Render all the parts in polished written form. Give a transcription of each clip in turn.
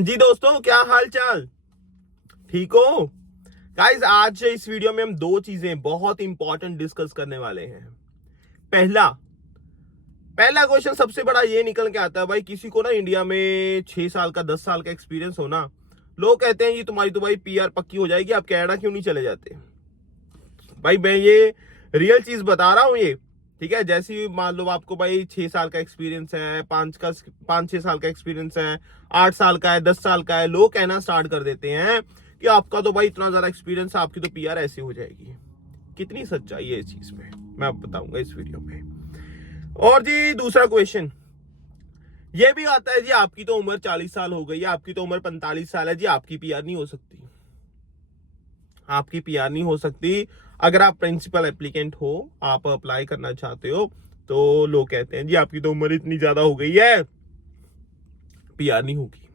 जी दोस्तों, क्या हाल चाल? ठीक हो गाइस? आज इस वीडियो में हम दो चीजें बहुत इंपॉर्टेंट डिस्कस करने वाले हैं। पहला पहला क्वेश्चन सबसे बड़ा ये निकल के आता है भाई, किसी को ना इंडिया में 6 साल का 10 साल का एक्सपीरियंस हो ना, लोग कहते हैं ये तुम्हारी तो भाई पीआर पक्की हो जाएगी, आप कनाडा क्यों नहीं चले जाते? भाई मैं ये रियल चीज बता रहा हूं ये, ठीक है। जैसे मान लो आपको भाई 6 साल का एक्सपीरियंस है, 5-6 साल का एक्सपीरियंस है, 8 साल का है, 10 साल का है, लोग कहना स्टार्ट कर देते हैं कि आपका तो भाई इतना ज्यादा एक्सपीरियंस है, आपकी तो पीआर ऐसी हो जाएगी। कितनी सच्चाई है इस चीज में मैं आपको बताऊंगा इस वीडियो में। और जी दूसरा क्वेश्चन ये भी आता है, जी आपकी तो उम्र 40 साल हो गई है, आपकी तो उम्र 45 साल है, जी आपकी पीआर नहीं हो सकती। आपकी पीआर नहीं हो सकती अगर आप प्रिंसिपल एप्लीकेंट हो, आप अप्लाई करना चाहते हो, तो लोग कहते हैं जी आपकी तो उम्र इतनी ज्यादा हो गई है, पीआर नहीं होगी।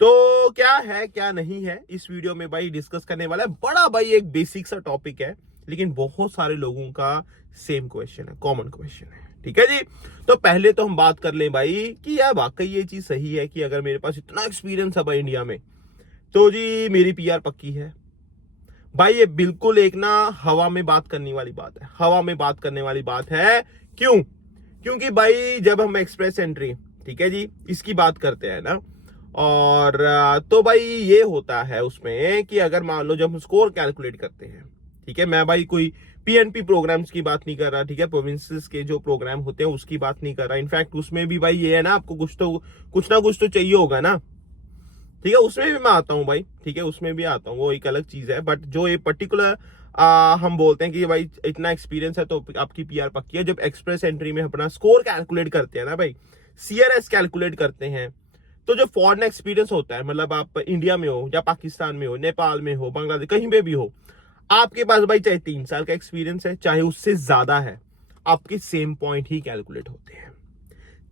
तो क्या है क्या नहीं है, इस वीडियो में भाई डिस्कस करने वाला है। बड़ा भाई एक बेसिक सा टॉपिक है, लेकिन बहुत सारे लोगों का सेम क्वेश्चन है, कॉमन क्वेश्चन है, ठीक है जी। तो पहले तो हम बात कर लें भाई कि यार वाकई ये चीज सही है कि अगर मेरे पास इतना एक्सपीरियंस है भाई इंडिया में, तो जी मेरी पीआर पक्की है। भाई ये बिल्कुल एक ना हवा में बात करने वाली बात है, हवा में बात करने वाली बात है। क्यों? क्योंकि भाई जब हम एक्सप्रेस एंट्री, ठीक है जी, इसकी बात करते हैं ना, और तो भाई ये होता है उसमें कि अगर मान लो जब हम स्कोर कैलकुलेट करते हैं, ठीक है, मैं भाई कोई पीएनपी प्रोग्राम्स की बात नहीं कर रहा, ठीक है, प्रोविंसेस के जो प्रोग्राम होते हैं उसकी बात नहीं कर रहा। इनफैक्ट उसमें भी भाई ये है ना, आपको कुछ ना कुछ तो चाहिए होगा ना, ठीक है, उसमें भी मैं आता हूँ भाई, ठीक है, उसमें भी आता हूँ, वो एक अलग चीज है। बट जो ये पर्टिकुलर हम बोलते हैं कि भाई इतना एक्सपीरियंस है तो आपकी पीआर पक्की है, जब एक्सप्रेस एंट्री में अपना स्कोर कैलकुलेट करते हैं ना भाई, सीआरएस कैलकुलेट करते हैं, तो जो फॉरेन एक्सपीरियंस होता है, मतलब आप इंडिया में हो या पाकिस्तान में हो, नेपाल में हो, बांग्लादेश, कहीं पे भी हो, आपके पास भाई चाहे 3 साल का एक्सपीरियंस है चाहे उससे ज्यादा है, आपके सेम पॉइंट ही कैलकुलेट होते हैं।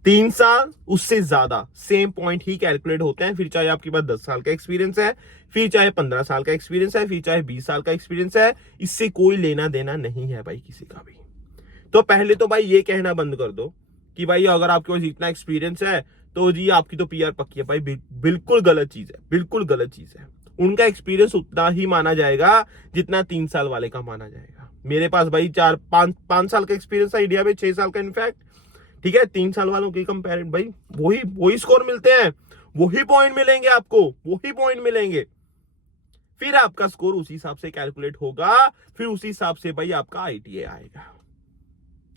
3 साल उससे ज्यादा सेम पॉइंट ही कैलकुलेट होते हैं, फिर चाहे आपके पास 10 साल का एक्सपीरियंस है, फिर चाहे 15 साल का एक्सपीरियंस है, फिर चाहे 20 साल का एक्सपीरियंस है, इससे कोई लेना देना नहीं है भाई किसी का भी। तो पहले तो भाई ये कहना बंद कर दो कि भाई अगर आपके पास इतना एक्सपीरियंस है तो जी आपकी तो पीआर पक्की है। भाई बिल्कुल गलत चीज है, बिल्कुल गलत चीज है। उनका एक्सपीरियंस उतना ही माना जाएगा जितना 3 साल वाले का माना जाएगा। मेरे पास भाई 4-5 साल का एक्सपीरियंस है इंडिया में, 6 साल का इनफैक्ट, ठीक है। 3 साल वालों की कंपेयर भाई वही स्कोर मिलते हैं, वही पॉइंट मिलेंगे आपको, वही पॉइंट मिलेंगे। फिर आपका स्कोर उसी हिसाब से कैलकुलेट होगा, फिर उसी हिसाब से भाई आपका आईटीए आएगा।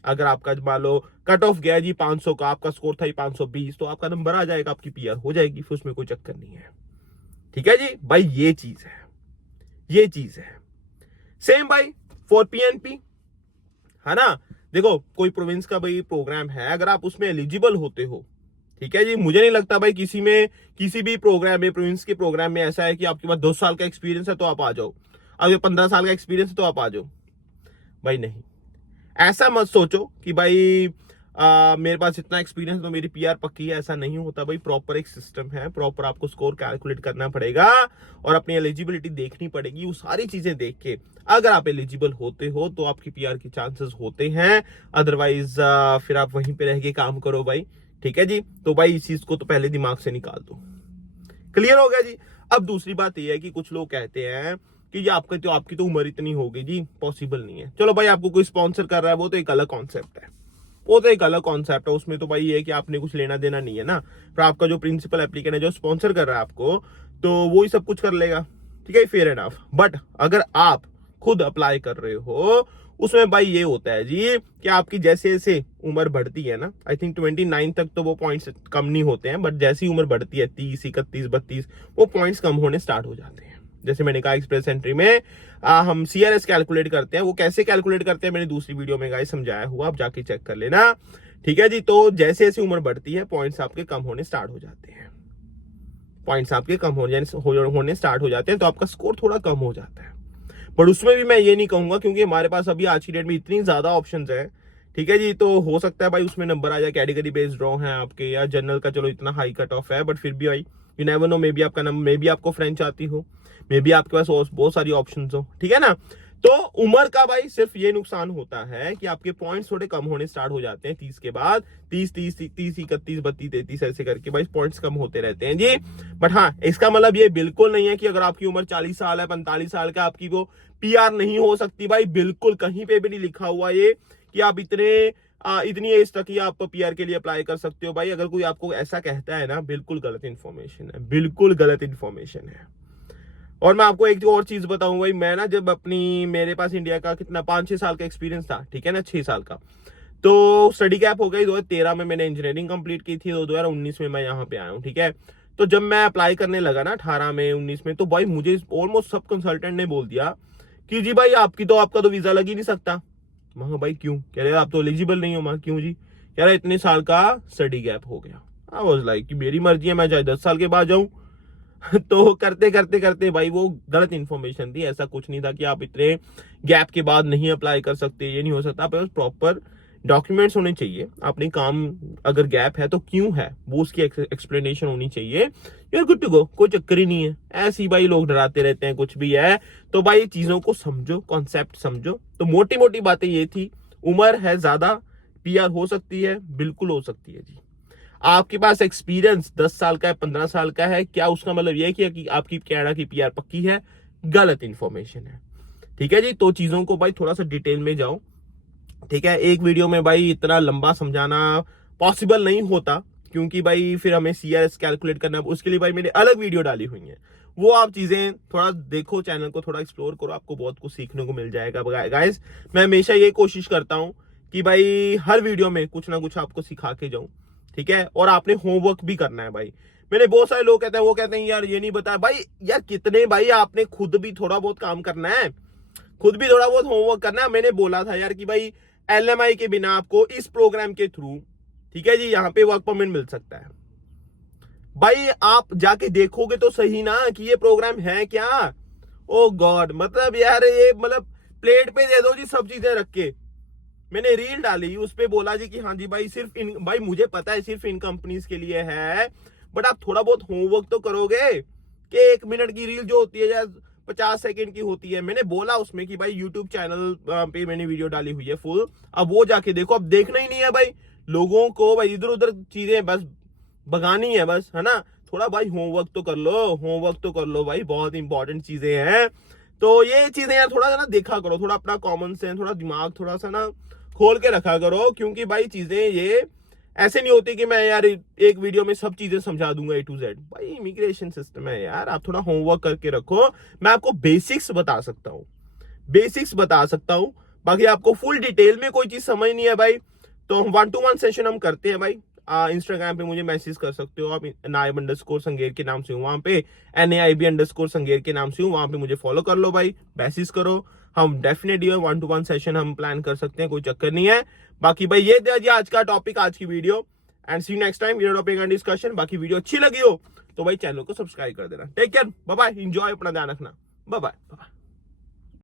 अगर आपका मान लो कट ऑफ गया जी 500 का, आपका स्कोर था 520, तो आपका नंबर आ जाएगा, आपकी पीआर हो जाएगी, फिर उसमें कोई चक्कर नहीं है, ठीक है जी। भाई ये चीज है, ये चीज है। सेम भाई फॉर पीएनपी, है ना। देखो कोई प्रोविंस का भाई प्रोग्राम है, अगर आप उसमें एलिजिबल होते हो, ठीक है जी, मुझे नहीं लगता भाई किसी भी प्रोग्राम में, प्रोविंस के प्रोग्राम में ऐसा है कि आपके पास 2 साल का एक्सपीरियंस है तो आप आ जाओ, अगर 15 साल का एक्सपीरियंस है तो आप आ जाओ। भाई नहीं, ऐसा मत सोचो कि भाई मेरे पास इतना एक्सपीरियंस तो मेरी पीआर पक्की है, ऐसा नहीं होता भाई। प्रॉपर एक सिस्टम है, प्रॉपर आपको स्कोर कैलकुलेट करना पड़ेगा और अपनी एलिजिबिलिटी देखनी पड़ेगी। वो सारी चीजें देख के अगर आप एलिजिबल होते हो तो आपकी पीआर के चांसेस होते हैं, अदरवाइज फिर आप वहीं पे रह के काम करो भाई, ठीक है जी। तो भाई इस चीज को तो पहले दिमाग से निकाल दो। क्लियर हो गया जी। अब दूसरी बात यह है कि कुछ लोग कहते हैं कि ये आपकी तो उम्र इतनी हो गई जी, पॉसिबल नहीं है। चलो भाई आपको कोई स्पॉन्सर कर रहा है, वो तो एक अलग कॉन्सेप्ट है, वो तो एक अलग कॉन्सेप्ट है। उसमें तो भाई ये है कि आपने कुछ लेना देना नहीं है ना, पर आपका जो प्रिंसिपल एप्लीकेंट है जो स्पॉन्सर कर रहा है आपको, तो वो ही सब कुछ कर लेगा, ठीक है, फेयर एनफ। बट अगर आप खुद अप्लाई कर रहे हो, उसमें भाई ये होता है जी कि आपकी जैसे जैसे उम्र बढ़ती है ना, आई थिंक 29 तक तो वो पॉइंट्स कम नहीं होते हैं, बट जैसी उम्र बढ़ती है 30, 31, 32, वो पॉइंट्स कम होने स्टार्ट हो जाते हैं। जैसे मैंने कहा एक्सप्रेस एंट्री में हम सीआरएस कैलकुलेट करते हैं, वो कैसे कैलकुलेट करते हैं मैंने दूसरी वीडियो में गाइस समझाया हुआ, आप जाके चेक कर लेना, ठीक है जी। तो जैसे जैसे उम्र बढ़ती है पॉइंट्स आपके कम होने स्टार्ट हो जाते हैं, पॉइंट्स आपके कम होने स्टार्ट हो जाते हैं, तो आपका स्कोर थोड़ा कम हो जाता है। पर उसमें भी मैं ये नहीं कहूंगा, क्योंकि हमारे पास अभी आज की डेट में इतनी ज्यादा ऑप्शंस है, ठीक है जी, तो हो सकता है भाई उसमें नंबर आ जाए, कैटेगरी बेस्ड ड्रॉ है आपके, या जनरल का चलो इतना हाई कट ऑफ है, बट फिर भी भाई you never know, may be आपका नंबर, मे बी आपको फ्रेंच आती हो, मे बी आपके पास बहुत सारी ऑप्शंस हो, ठीक है ना। तो उम्र का भाई सिर्फ ये नुकसान होता है कि आपके पॉइंट्स थोड़े कम होने स्टार्ट हो जाते हैं 30 के बाद, 30 30 30 31 32 33 ऐसे करके भाई पॉइंट्स कम होते रहते हैं जी। बट हाँ, इसका मतलब ये बिल्कुल नहीं है कि अगर आपकी उम्र 40 साल है 45 साल का आपकी वो पीआर नहीं हो सकती भाई, बिल्कुल कहीं पे भी नहीं लिखा हुआ ये कि आप इतनी एज तक ही आप पीआर के लिए अप्लाई कर सकते हो भाई। अगर कोई आपको ऐसा कहता है ना, बिल्कुल गलत इंफॉर्मेशन है, बिल्कुल गलत इंफॉर्मेशन है। और मैं आपको एक और चीज बताऊं भाई, मैं ना जब मेरे पास इंडिया का कितना 5-6 साल का एक्सपीरियंस था, ठीक है ना, 6 साल का, तो स्टडी गैप हो गई। 2013 में मैंने इंजीनियरिंग कंप्लीट की थी, 2019 में मैं यहाँ पे आया हूँ, ठीक है। तो जब मैं अप्लाई करने लगा ना 18 में 19 में, तो भाई मुझे ऑलमोस्ट सब कंसल्टेंट ने बोल दिया कि जी भाई आपका तो वीजा लग ही नहीं सकता। मैं भाई क्यों? कह रहे आप तो एलिजिबल नहीं हो। मैं क्यों जी? कह रहे इतने साल का स्टडी गैप हो गया। आई वाज लाइक कि मेरी मर्जी है, मैं चाहे 10 साल के बाद जाऊं। तो करते करते करते भाई वो गलत इंफॉर्मेशन थी, ऐसा कुछ नहीं था कि आप इतने गैप के बाद नहीं अप्लाई कर सकते, ये नहीं हो सकता। आपके पास प्रॉपर डॉक्यूमेंट्स होने चाहिए, आपने काम अगर गैप है तो क्यों है वो उसकी एक्सप्लेनेशन होनी चाहिए। You are good to go, कोई चक्कर ही नहीं है। ऐसे ही भाई लोग डराते रहते हैं कुछ भी है। तो भाई चीजों को समझो, कॉन्सेप्ट समझो। तो मोटी मोटी बातें ये थी, उम्र है ज्यादा, पीआर हो सकती है, बिल्कुल हो सकती है जी। आपके पास एक्सपीरियंस 10 साल का है, 15 साल का है, क्या उसका मतलब यह है कि आपकी कनाडा की पीआर पक्की है? गलत इंफॉर्मेशन है, ठीक है जी। तो चीजों को भाई थोड़ा सा डिटेल में जाओ, ठीक है। एक वीडियो में भाई इतना लंबा समझाना पॉसिबल नहीं होता, क्योंकि भाई फिर हमें सीआरएस कैलकुलेट करना, उसके लिए भाई मैंने अलग वीडियो डाली हुई है। वो आप चीजें थोड़ा देखो, चैनल को थोड़ा एक्सप्लोर करो, आपको बहुत कुछ सीखने को मिल जाएगा गाइस। मैं हमेशा ये कोशिश करता हूं कि भाई हर वीडियो में कुछ ना कुछ आपको सिखा के जाऊं, ठीक है। और आपने होमवर्क भी करना है भाई। मैंने बहुत सारे लोग कहते हैं, वो कहते हैं यार ये नहीं बताया भाई। यार कितने भाई, आपने खुद भी थोड़ा बहुत काम करना है, खुद भी थोड़ा बहुत होमवर्क करना है। मैंने बोला था यार कि भाई एलएमआई के बिना आपको इस प्रोग्राम के थ्रू, ठीक है जी, यहाँ पे वर्क परमिट मिल सकता है। भाई आप जाके देखोगे तो सही ना कि ये प्रोग्राम है क्या। ओ गॉड, मतलब यार ये मतलब प्लेट पे दे दो जी सब चीजें रख के। मैंने रील डाली, उस पे बोला जी कि हाँ जी भाई सिर्फ इन, भाई मुझे पता है सिर्फ इन कंपनीज के लिए है, बट आप थोड़ा बहुत होमवर्क तो करोगे कि 1 मिनट की रील जो होती है या 50 सेकंड की होती है। मैंने बोला उसमें कि भाई यूट्यूब चैनल पे मैंने वीडियो डाली हुई है फुल, अब वो जाके देखो। अब देखना ही नहीं है भाई लोगों को, भाई इधर उधर चीजें बस भगानी है बस, है ना। थोड़ा भाई होमवर्क तो कर लो, होमवर्क तो कर लो भाई, बहुत इंपॉर्टेंट चीजें हैं। तो ये चीजें यार थोड़ा ना देखा करो, थोड़ा अपना कॉमन सेंस, थोड़ा दिमाग थोड़ा सा ना खोल के रखा करो, क्योंकि भाई चीजें ये ऐसे नहीं होती कि मैं यार एक वीडियो में सब चीजें समझा दूंगा A to Z। भाई इमिग्रेशन सिस्टम है यार, आप थोड़ा होमवर्क करके रखो। मैं आपको बेसिक्स बता सकता हूँ, बेसिक्स बता सकता हूँ, बाकी आपको फुल डिटेल में कोई चीज समझ नहीं है भाई, तो 1-to-1 सेशन हम करते हैं भाई। इंस्टाग्राम पे मुझे मैसेज कर सकते हो आप, नायब_संगेर के नाम से हूँ वहां पे, NAIB_संगेर के नाम से हूँ वहां पे, मुझे फॉलो कर लो भाई, मैसेज करो। हम डेफिनेटली 1-to-1 सेशन हम प्लान कर सकते हैं, कोई चक्कर नहीं है। बाकी भाई ये था जी आज का टॉपिक, आज की video. And see you next time video topic and discussion. बाकी वीडियो अच्छी लगी हो तो भाई चैनल को सब्सक्राइब कर देना। Take care, bye bye, enjoy, अपना ध्यान रखना, बाय बाय।